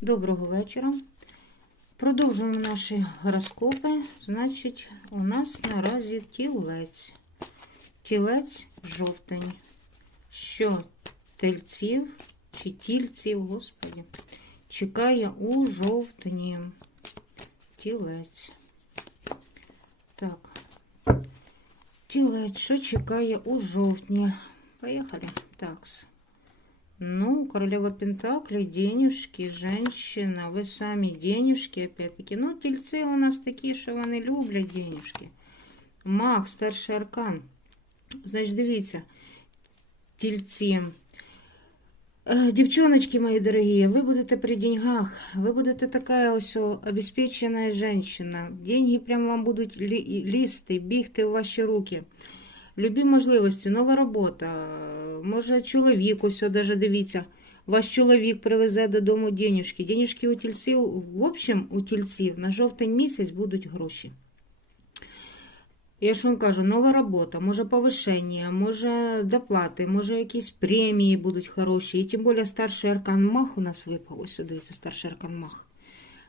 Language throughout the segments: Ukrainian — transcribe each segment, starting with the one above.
Доброго вечора. Продовжуємо наші гороскопи. Значить, у нас наразі тілець. Тілець жовтень. Що тельців чи тільців, господі, чекає у жовтні. Тілець. Так. Тілець, що чекає у жовтні? Поїхали. Такс. Ну, королева Пентаклей, денежки, женщина, ви самі денежки, опять-таки. Ну, тільці у нас такі, що вони люблять денежки. Маг, старший аркан. Значить, дивіться, тільці. Е, Девчоночки мої дорогі, ви будете при деньгах, ви будете така ось о, обеспечена женщина. Деньги прямо вам будуть лізти, бігти у ваші руки. Любі можливості, нова робота. Може, чоловік, ось даже дивіться, ваш чоловік привезе додому денежки. Денежки у тільців, в общем, у тільців на жовтень місяць будуть гроші. Я ж вам кажу, нова робота, може повишення, може доплати, може якісь премії будуть хороші. І тим більше старший аркан мах у нас випав. Ось дивіться, старший аркан мах.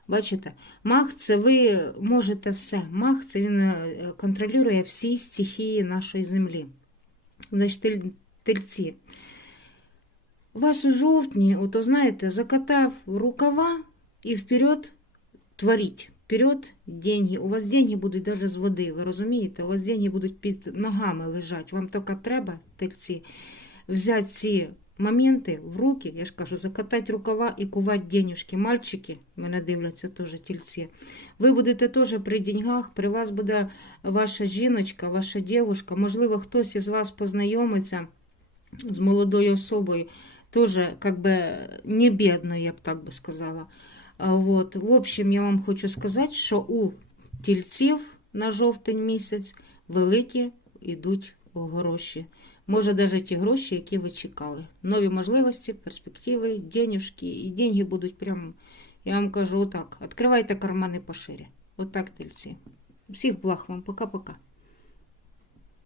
Бачите? Маг це ви можете все. Маг це він е, контролює всі стихії нашої землі. Значить, тель- тельці. Вас у жовтні, ото знаєте, закатав рукава і вперед творіть. Вперед деньги. У вас деньги будуть даже з води, ви розумієте? У вас деньги будуть під ногами лежать. Вам тільки треба, тельці, взяти ці моменти в руки, я ж кажу, закатати рукава і кувати денежки. Мальчики, мене дивляться теж тільці. Ви будете теж при деньгах, при вас буде ваша жіночка, ваша дівчинка, можливо, хтось із вас познайомиться з молодою особою, теж, как бы, не бідно, я б так би сказала. Вот. В общем, я вам хочу сказати, що у тільців на жовтень місяць великі йдуть гроші. Може, навіть ті гроші, які ви чекали. Нові можливості, перспективи, денежки. І деньги будуть прямо, я вам кажу, отак. Відкривайте кармани пошире. Отак, тельці. Всіх благ вам. Пока-пока.